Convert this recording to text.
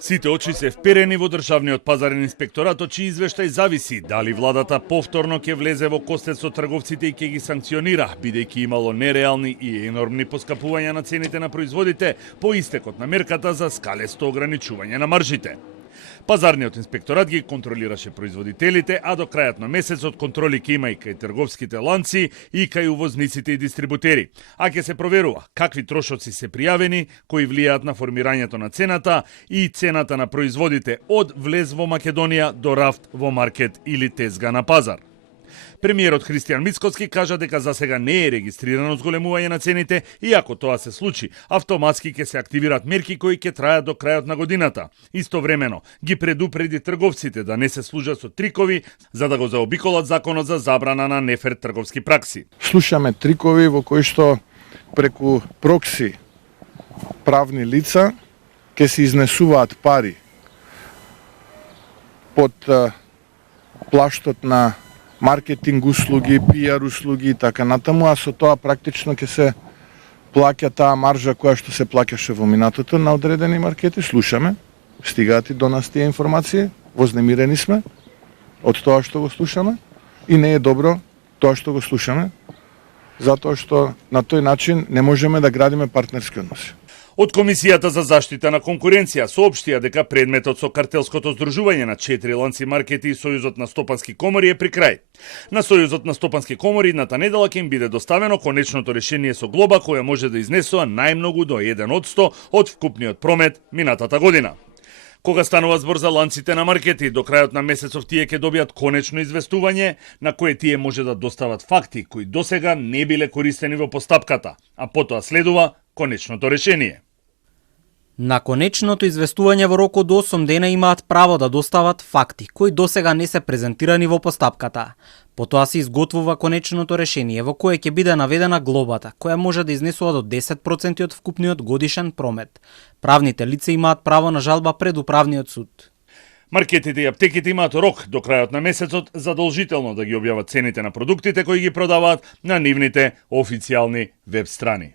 Сите очи се вперени во Државниот пазарен инспекторат, од чиј извештај зависи дали владата повторно ќе влезе во костец со трговците и ќе ги санкционира, бидејќи имало нереални и енормни поскапувања на цените на производите по истекот на мерката за скалесто ограничување на маржите. Пазарниот инспекторат ги контролираше производителите, а до крајот на месецот контроли ќе има и кај трговските ланци и кај увозниците и дистрибутери. А ќе се проверува какви трошоци се пријавени, кои влијаат на формирањето на цената и цената на производите од влез во Македонија до рафт во маркет или тезга на пазар. Премиерот Христијан Мицкоски кажа дека за сега не е регистрирано зголемување на цените и ако тоа се случи, автоматски ќе се активираат мерки кои ќе трајат до крајот на годината. Истовремено ги предупреди трговците да не се служат со трикови за да го заобиколат законот за забрана на нефер трговски пракси. Слушаме трикови во кои што преку прокси правни лица ќе се изнесуваат пари под плаштот на маркетинг услуги, пиар услуги и така натаму, а со тоа практично ќе се плаќа таа маржа која што се плаќаше во минатото на одредени маркети. Слушаме, стигаат и до нас тие информации, вознемирени сме од тоа што го слушаме и не е добро тоа што го слушаме, затоа што на тој начин не можеме да градиме партнерски односи. Од Комисијата за заштита на конкуренција соопштија дека предметот со картелското здружување на 4 ланци маркети и Сојузот на стопански комори е при крај. На Сојузот на стопански комори едната недела ќе им биде доставено конечното решение со глоба која може да изнесува најмногу до 1% од вкупниот промет минатата година. Кога станува збор за ланците на маркети, до крајот на месецов тие ќе добијат конечно известување на кое тие може да достават факти кои досега не биле користени во постапката, а потоа следува конечното решение. На конечното известување во рок од 8 дена имаат право да достават факти кои досега не се презентирани во постапката. Потоа се изготвува конечното решение во кое ќе биде наведена глобата, која може да изнесува до 10% од вкупниот годишен промет. Правните лица имаат право на жалба пред управниот суд. Маркетите и аптеките имаат рок до крајот на месецот задолжително да ги објават цените на продуктите кои ги продаваат на нивните официјални веб страни.